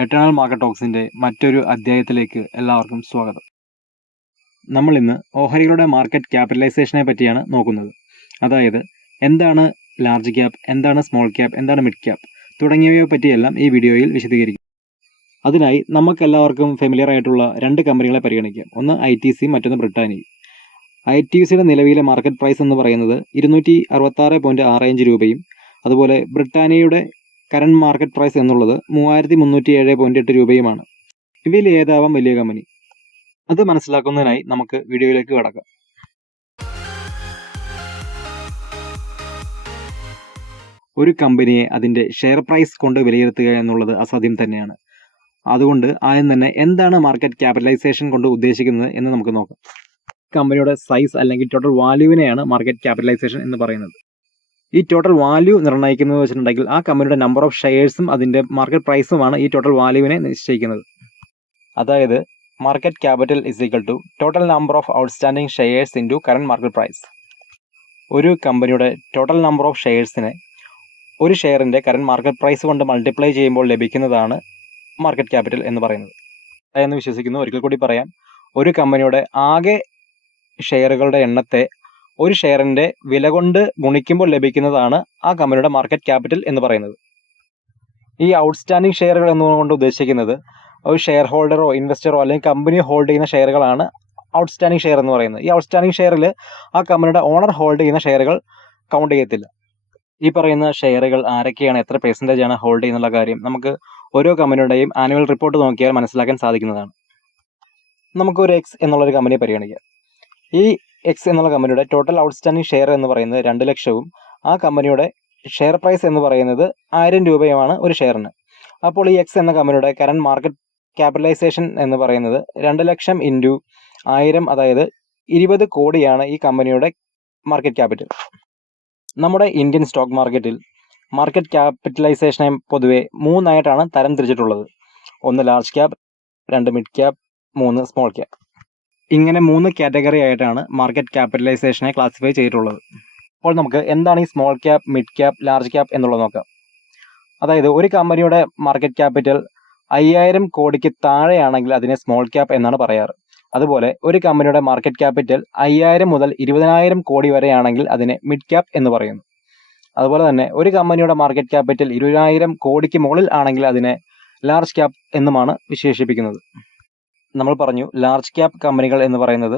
Eternal market ടോക്സിൻ്റെ മറ്റൊരു അധ്യായത്തിലേക്ക് എല്ലാവർക്കും സ്വാഗതം. നമ്മൾ ഇന്ന് ഓഹരികളുടെ മാർക്കറ്റ് ക്യാപിറ്റലൈസേഷനെ പറ്റിയാണ് നോക്കുന്നത്. അതായത് എന്താണ് ലാർജ് ക്യാപ്പ്, എന്താണ് സ്മോൾ ക്യാപ്പ്, എന്താണ് മിഡ് ക്യാപ്പ് തുടങ്ങിയവയെ പറ്റിയെല്ലാം ഈ വീഡിയോയിൽ വിശദീകരിക്കും. അതിനായി നമുക്കെല്ലാവർക്കും ഫെമിലിയർ ആയിട്ടുള്ള രണ്ട് കമ്പനികളെ പരിഗണിക്കാം. ഒന്ന് ITC, മറ്റൊന്ന് ബ്രിട്ടാനിയ. ITCയുടെ നിലവിലെ മാർക്കറ്റ് പ്രൈസ് എന്ന് പറയുന്നത് 266.65 രൂപയും അതുപോലെ ബ്രിട്ടാനിയയുടെ കറണ്ട് മാർക്കറ്റ് പ്രൈസ് എന്നുള്ളത് 3307.8 രൂപയുമാണ്. ഇവയിൽ ഏതാവാം വലിയ കമ്പനി? അത് മനസ്സിലാക്കുന്നതിനായി നമുക്ക് വീഡിയോയിലേക്ക് കടക്കാം. ഒരു കമ്പനിയെ അതിൻ്റെ ഷെയർ പ്രൈസ് കൊണ്ട് വിലയിരുത്തുക എന്നുള്ളത് അസാധ്യം തന്നെയാണ്. അതുകൊണ്ട് ആദ്യം തന്നെ എന്താണ് മാർക്കറ്റ് ക്യാപിറ്റലൈസേഷൻ കൊണ്ട് ഉദ്ദേശിക്കുന്നത് എന്ന് നമുക്ക് നോക്കാം. കമ്പനിയുടെ സൈസ് അല്ലെങ്കിൽ ടോട്ടൽ വാല്യൂവിനെയാണ് മാർക്കറ്റ് ക്യാപിറ്റലൈസേഷൻ എന്ന് പറയുന്നത്. ഈ ടോട്ടൽ വാല്യൂ നിർണ്ണയിക്കുന്നത് വെച്ചിട്ടുണ്ടെങ്കിൽ ആ കമ്പനിയുടെ നമ്പർ ഓഫ് ഷെയർസും അതിൻ്റെ മാർക്കറ്റ് പ്രൈസുമാണ് ഈ ടോട്ടൽ വാല്യൂവിനെ നിശ്ചയിക്കുന്നത്. അതായത് market capital is equal to total number of outstanding shares into current market price. ഒരു കമ്പനിയുടെ ടോട്ടൽ നമ്പർ ഓഫ് ഷെയർസിനെ ഒരു ഷെയറിൻ്റെ കറണ്ട് മാർക്കറ്റ് പ്രൈസ് കൊണ്ട് മൾട്ടിപ്ലൈ ചെയ്യുമ്പോൾ ലഭിക്കുന്നതാണ് മാർക്കറ്റ് ക്യാപിറ്റൽ എന്ന് പറയുന്നത്. എന്ന് വിശ്വസിക്കുന്നു. ഒരിക്കൽ കൂടി പറയാം. ഒരു കമ്പനിയുടെ ആകെ ഷെയറുകളുടെ എണ്ണത്തെ ഒരു ഷെയറിൻ്റെ വില കൊണ്ട് ഗുണിക്കുമ്പോൾ ലഭിക്കുന്നതാണ് ആ കമ്പനിയുടെ മാർക്കറ്റ് ക്യാപിറ്റൽ എന്ന് പറയുന്നത്. ഈ ഔട്ട്സ്റ്റാൻഡിംഗ് ഷെയറുകൾ എന്നുകൊണ്ട് ഉദ്ദേശിക്കുന്നത് ഒരു ഷെയർ ഹോൾഡറോ ഇൻവെസ്റ്ററോ അല്ലെങ്കിൽ കമ്പനി ഹോൾഡ് ചെയ്യുന്ന ഷെയറുകളാണ് ഔട്ട്സ്റ്റാൻഡിംഗ് ഷെയർ എന്ന് പറയുന്നത്. ഈ ഔട്ട്സ്റ്റാൻഡിംഗ് ഷെയറിൽ ആ കമ്പനിയുടെ ഓണർ ഹോൾഡ് ചെയ്യുന്ന ഷെയറുകൾ കൗണ്ട് ചെയ്യത്തില്ല. ഈ പറയുന്ന ഷെയറുകൾ ആരൊക്കെയാണ്, എത്ര പെർസെൻറ്റേജ് ആണ് ഹോൾഡ് ചെയ്യുന്നുള്ള കാര്യം നമുക്ക് ഓരോ കമ്പനിയുടെയും ആനുവൽ റിപ്പോർട്ട് നോക്കിയാൽ മനസ്സിലാക്കാൻ സാധിക്കുന്നതാണ്. നമുക്കൊരു എക്സ് എന്നുള്ളൊരു കമ്പനിയെ പരിഗണിക്കാം. ഈ എക്സ് എന്നുള്ള കമ്പനിയുടെ ടോട്ടൽ ഔട്ട്സ്റ്റാൻഡിംഗ് ഷെയർ എന്ന് പറയുന്നത് 2 ലക്ഷവും ആ കമ്പനിയുടെ ഷെയർ പ്രൈസ് എന്ന് പറയുന്നത് 1000 രൂപയുമാണ് ഒരു ഷെയറിന്. അപ്പോൾ ഈ എക്സ് എന്ന കമ്പനിയുടെ കറണ്ട് മാർക്കറ്റ് ക്യാപിറ്റലൈസേഷൻ എന്ന് പറയുന്നത് 2 ലക്ഷം ഇൻറ്റു 1000, അതായത് 20 കോടിയാണ് ഈ കമ്പനിയുടെ മാർക്കറ്റ് ക്യാപിറ്റൽ. നമ്മുടെ ഇന്ത്യൻ സ്റ്റോക്ക് മാർക്കറ്റിൽ മാർക്കറ്റ് ക്യാപിറ്റലൈസേഷനെ പൊതുവെ 3 ആയിട്ടാണ് തരം തിരിച്ചിട്ടുള്ളത്. 1 large cap, 2 mid cap, 3 small cap. ഇങ്ങനെ 3 കാറ്റഗറി ആയിട്ടാണ് മാർക്കറ്റ് ക്യാപിറ്റലൈസേഷനെ ക്ലാസിഫൈ ചെയ്തിട്ടുള്ളത്. അപ്പോൾ നമുക്ക് എന്താണ് ഈ small cap, mid cap, large cap എന്നുള്ളത് നോക്കാം. അതായത് ഒരു കമ്പനിയുടെ മാർക്കറ്റ് ക്യാപിറ്റൽ 5000 കോടിക്ക് താഴെയാണെങ്കിൽ അതിനെ സ്മോൾ ക്യാപ്പ് എന്നാണ് പറയാറ്. അതുപോലെ ഒരു കമ്പനിയുടെ മാർക്കറ്റ് ക്യാപിറ്റൽ 5000 മുതൽ 20000 കോടി വരെയാണെങ്കിൽ അതിനെ മിഡ് ക്യാപ്പ് എന്ന് പറയുന്നു. അതുപോലെ തന്നെ ഒരു കമ്പനിയുടെ മാർക്കറ്റ് ക്യാപിറ്റൽ 20000 കോടിക്ക് മുകളിൽ ആണെങ്കിൽ അതിനെ ലാർജ് ക്യാപ്പ് എന്നുമാണ് വിശേഷിപ്പിക്കുന്നത്. നമ്മൾ പറഞ്ഞു, ലാർജ് ക്യാപ്പ് കമ്പനികൾ എന്ന് പറയുന്നത്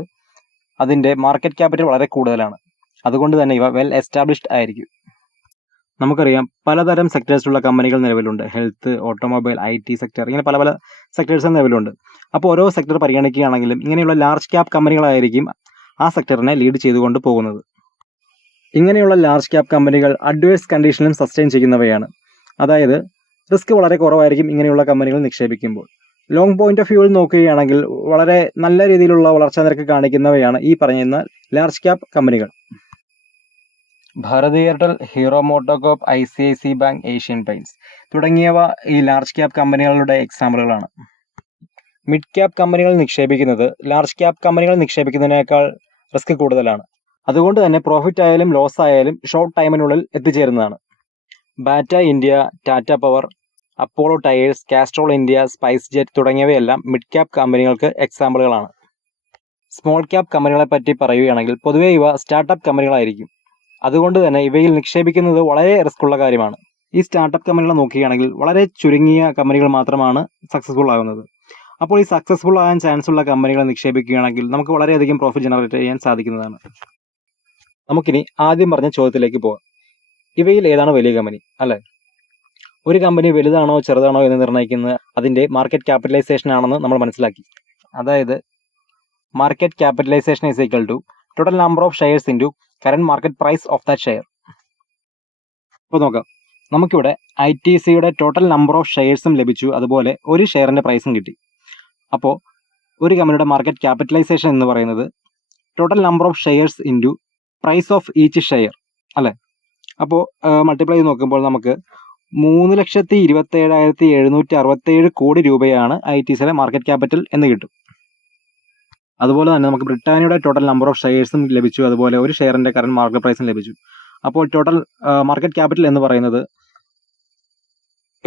അതിൻ്റെ മാർക്കറ്റ് ക്യാപിറ്റൽ വളരെ കൂടുതലാണ്. അതുകൊണ്ട് തന്നെ ഇവ വെൽ എസ്റ്റാബ്ലിഷ്ഡ് ആയിരിക്കും. നമുക്കറിയാം പലതരം സെക്ടേഴ്സിലുള്ള കമ്പനികൾ നിലവിലുണ്ട്. ഹെൽത്ത്, ഓട്ടോമൊബൈൽ, IT സെക്ടർ, ഇങ്ങനെ പല പല സെക്ടേഴ്സ് നിലവിലുണ്ട്. അപ്പോൾ ഓരോ സെക്ടർ പരിഗണിക്കുകയാണെങ്കിലും ഇങ്ങനെയുള്ള ലാർജ് ക്യാപ്പ് കമ്പനികളായിരിക്കും ആ സെക്ടറിനെ ലീഡ് ചെയ്തുകൊണ്ട് പോകുന്നത്. ഇങ്ങനെയുള്ള ലാർജ് ക്യാപ്പ് കമ്പനികൾ അഡ്വേഴ്സ് കണ്ടീഷനിലും സസ്റ്റെയിൻ ചെയ്യുന്നവയാണ്. അതായത് റിസ്ക് വളരെ കുറവായിരിക്കും ഇങ്ങനെയുള്ള കമ്പനികൾ നിക്ഷേപിക്കുമ്പോൾ. ലോങ് പോയിന്റ് ഓഫ് വ്യൂവിൽ നോക്കുകയാണെങ്കിൽ വളരെ നല്ല രീതിയിലുള്ള വളർച്ചാ നിരക്ക് കാണിക്കുന്നവയാണ് ഈ പറയുന്ന ലാർജ് ക്യാപ്പ് കമ്പനികൾ. ഭാരതി എയർടെൽ, ഹീറോ മോട്ടോകോപ്പ്, ICICI ബാങ്ക്, ഏഷ്യൻ പെയിൻറ്റ്സ് തുടങ്ങിയവ ഈ ലാർജ് ക്യാപ്പ് കമ്പനികളുടെ എക്സാമ്പിളുകളാണ്. മിഡ് ക്യാപ്പ് കമ്പനികൾ നിക്ഷേപിക്കുന്നത് ലാർജ് ക്യാപ്പ് കമ്പനികൾ നിക്ഷേപിക്കുന്നതിനേക്കാൾ റിസ്ക് കൂടുതലാണ്. അതുകൊണ്ട് തന്നെ പ്രോഫിറ്റ് ആയാലും ലോസ് ആയാലും ഷോർട്ട് ടൈമിനുള്ളിൽ എത്തിച്ചേരുന്നതാണ്. Bata India, Tata Power, Apollo Tyres, Castrol India, SpiceJet തുടങ്ങിയവയെല്ലാം മിഡ് ക്യാപ്പ് കമ്പനികൾക്ക് എക്സാമ്പിളുകളാണ്. സ്മോൾ ക്യാപ്പ് കമ്പനികളെ പറ്റി പറയുകയാണെങ്കിൽ പൊതുവേ ഇവ സ്റ്റാർട്ടപ്പ് കമ്പനികളായിരിക്കും. അതുകൊണ്ട് തന്നെ ഇവയിൽ നിക്ഷേപിക്കുന്നത് വളരെ റിസ്ക് ഉള്ള കാര്യമാണ്. ഈ സ്റ്റാർട്ടപ്പ് കമ്പനികളെ നോക്കുകയാണെങ്കിൽ വളരെ ചുരുങ്ങിയ കമ്പനികൾ മാത്രമാണ് സക്സസ്ഫുൾ ആകുന്നത്. അപ്പോൾ ഈ സക്സസ്ഫുൾ ആകാൻ ചാൻസ് ഉള്ള കമ്പനികളെ നിക്ഷേപിക്കുകയാണെങ്കിൽ നമുക്ക് വളരെയധികം പ്രോഫിറ്റ് ജനറേറ്റ് ചെയ്യാൻ സാധിക്കുന്നതാണ്. നമുക്കിനി ആദ്യം പറഞ്ഞ ചോദ്യത്തിലേക്ക് പോകാം. ഇവയിൽ ഏതാണ് വലിയ കമ്പനി, അല്ലേ? ഒരു കമ്പനി വലുതാണോ ചെറുതാണോ എന്ന് നിർണ്ണയിക്കുന്നത് അതിൻ്റെ മാർക്കറ്റ് ക്യാപിറ്റലൈസേഷൻ ആണെന്ന് നമ്മൾ മനസ്സിലാക്കി. അതായത് market capitalisation is equal to total number of shares into current market price of that share. അപ്പോൾ നോക്കാം, നമുക്കിവിടെ ITCയുടെ ടോട്ടൽ നമ്പർ ഓഫ് ഷെയർസും ലഭിച്ചു, അതുപോലെ ഒരു ഷെയറിൻ്റെ പ്രൈസും കിട്ടി. അപ്പോൾ ഒരു കമ്പനിയുടെ മാർക്കറ്റ് ക്യാപിറ്റലൈസേഷൻ എന്ന് പറയുന്നത് total number of shares into price of each share, അല്ലേ? അപ്പോൾ മൾട്ടിപ്ലൈ ചെയ്ത് നോക്കുമ്പോൾ നമുക്ക് 3,27,767 കോടി രൂപയാണ് ITCയുടെ മാർക്കറ്റ് ക്യാപിറ്റൽ എന്ന് കിട്ടും. അതുപോലെ തന്നെ നമുക്ക് ബ്രിട്ടാനിയയുടെ ടോട്ടൽ നമ്പർ ഓഫ് ഷെയർസും ലഭിച്ചു, അതുപോലെ ഒരു ഷെയറിൻ്റെ കറണ്ട് മാർക്കറ്റ് പ്രൈസും ലഭിച്ചു. അപ്പോൾ ടോട്ടൽ മാർക്കറ്റ് ക്യാപിറ്റൽ എന്ന് പറയുന്നത്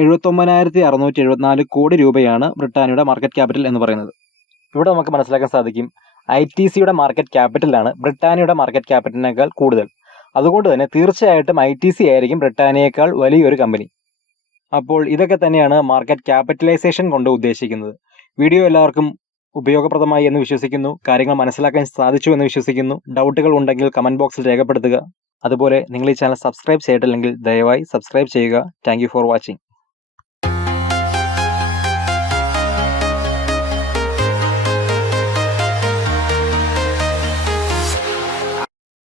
79,674 കോടി രൂപയാണ് ബ്രിട്ടാനിയയുടെ മാർക്കറ്റ് ക്യാപിറ്റൽ എന്ന് പറയുന്നത്. ഇവിടെ നമുക്ക് മനസ്സിലാക്കാൻ സാധിക്കും ITCയുടെ മാർക്കറ്റ് ക്യാപിറ്റലാണ് ബ്രിട്ടാനിയയുടെ മാർക്കറ്റ് ക്യാപിറ്റലിനേക്കാൾ കൂടുതൽ. അതുകൊണ്ട് തന്നെ തീർച്ചയായിട്ടും ITC ആയിരിക്കും ബ്രിട്ടാനിയേക്കാൾ വലിയൊരു കമ്പനി. അപ്പോൾ ഇതൊക്കെ തന്നെയാണ് മാർക്കറ്റ് ക്യാപിറ്റലൈസേഷൻ കൊണ്ട് ഉദ്ദേശിക്കുന്നത്. വീഡിയോ എല്ലാവർക്കും ഉപയോഗപ്രദമായി എന്ന് വിശ്വസിക്കുന്നു. കാര്യങ്ങൾ മനസ്സിലാക്കാൻ സാധിച്ചു എന്ന് വിശ്വസിക്കുന്നു. ഡൗട്ടുകൾ ഉണ്ടെങ്കിൽ കമൻറ്റ് ബോക്സിൽ രേഖപ്പെടുത്തുക. അതുപോലെ നിങ്ങൾ ഈ ചാനൽ സബ്സ്ക്രൈബ് ചെയ്തിട്ടില്ലെങ്കിൽ ദയവായി സബ്സ്ക്രൈബ് ചെയ്യുക. Thank you for watching.